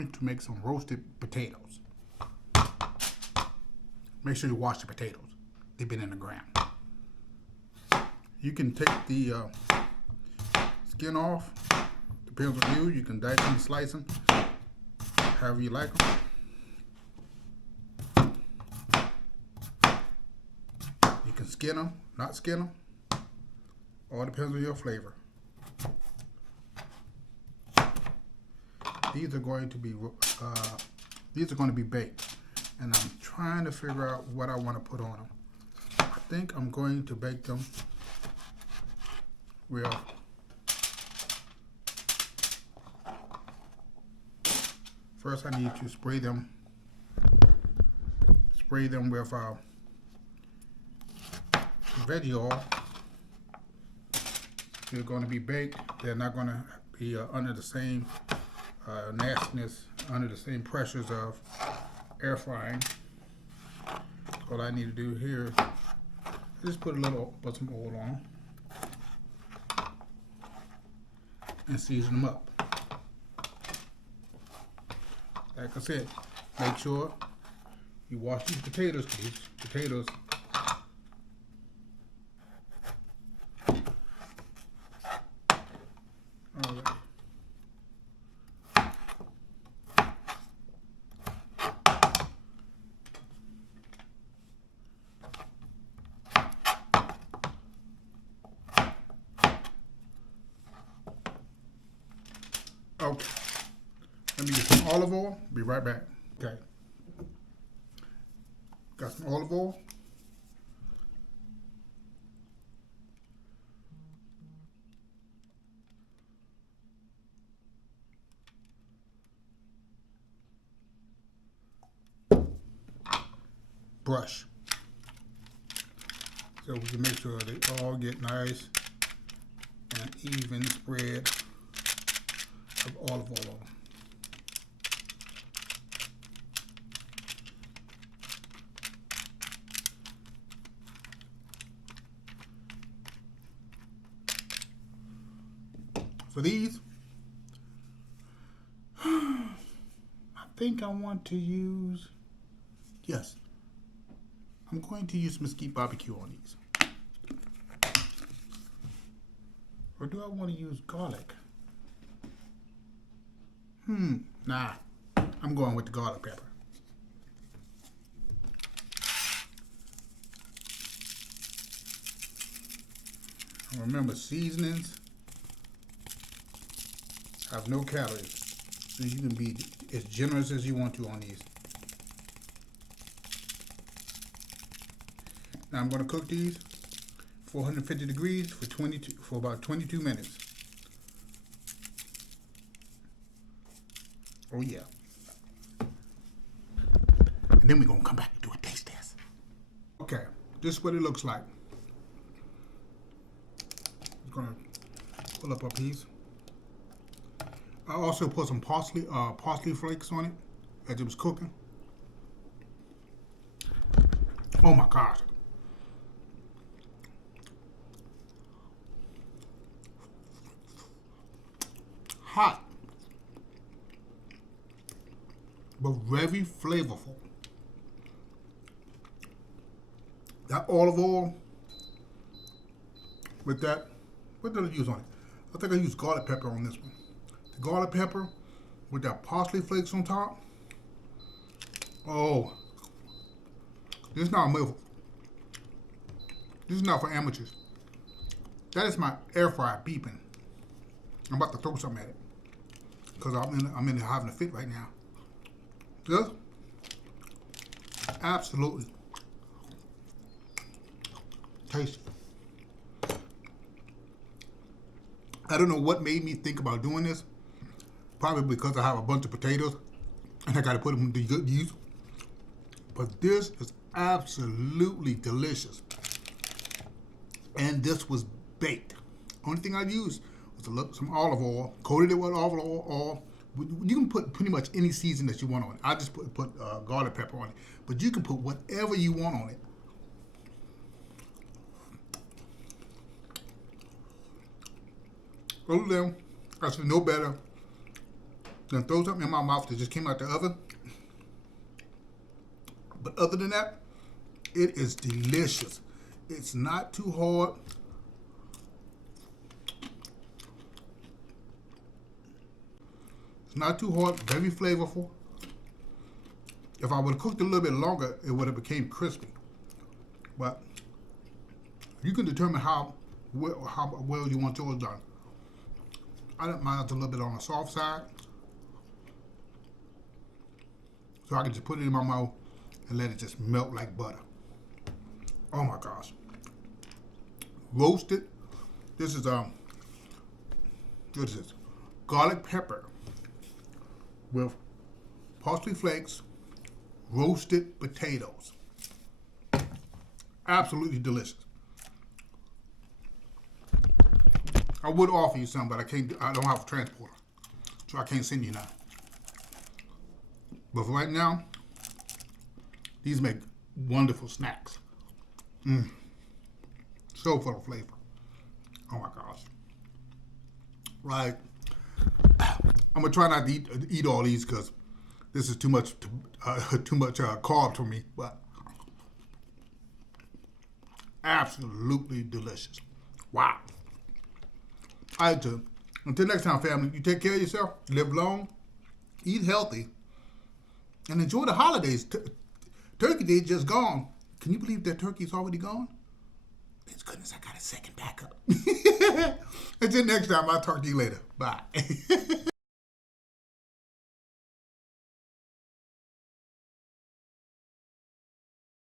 going to make some roasted potatoes. Make sure you wash the potatoes. They've been in the ground. You can take the skin off. Depends on you. You can dice them, slice them, however you like them. You can skin them, not skin them. All depends on your flavor. These are going to be baked, and I'm trying to figure out what I want to put on them. I think I'm going to bake them with first. I need to spray them with veggie oil. They're going to be baked. They're not going to be under the same nastiness, under the same pressures of air frying. All I need to do here is just put some oil on and season them up. Like I said, make sure you wash these potatoes. All right. Okay. Let me get some olive oil. Be right back. Okay. Got some olive oil. Brush. So we can make sure they all get nice and even spread of olive oil. For these, I think I want to use, yes, I'm going to use mesquite barbecue on these. Or do I want to use garlic? Nah, I'm going with the garlic pepper. And remember, seasonings have no calories, so you can be as generous as you want to on these. Now I'm going to cook these 450 degrees for about 22 minutes. Oh yeah. And then we're going to come back and do a taste test. Okay, this is what it looks like. I'm going to pull up a piece. I also put some parsley flakes on it as it was cooking. Oh my gosh. Hot, but very flavorful. That olive oil with that, what did I use on it? I think I used garlic pepper on this one. The garlic pepper with that parsley flakes on top. Oh, this is not a meal. This is not for amateurs. That is my air fryer beeping. I'm about to throw something at it because I'm in having a fit right now. This, absolutely tasty. I don't know what made me think about doing this. Probably because I have a bunch of potatoes and I got to put them to good use. But this is absolutely delicious. And this was baked. Only thing I used was some olive oil, coated it with olive oil. You can put pretty much any season that you want on it. I just put garlic pepper on it. But you can put whatever you want on it. Those of them, actually no better Then throw something in my mouth that just came out the oven. But other than that, it is delicious. It's not too hard. It's not too hard, very flavorful. If I would have cooked it a little bit longer, it would have became crispy. But you can determine how well you want yours done. I don't mind a little bit on the soft side. So I can just put it in my mouth and let it just melt like butter. Oh my gosh. Roasted. This is what is this? Garlic pepper with parsley flakes, roasted potatoes. Absolutely delicious. I would offer you some, but I don't have a transporter, so I can't send you none. But for right now, these make wonderful snacks. So full of flavor. Oh my gosh. Right. I'm gonna try not to eat all these because this is too much carb for me. But absolutely delicious. Wow. All right, until next time, family. You take care of yourself. Live long. Eat healthy. And enjoy the holidays. Turkey Day just gone. Can you believe that turkey's already gone? Thank goodness I got a second backup. Until next time, I'll talk to you later. Bye.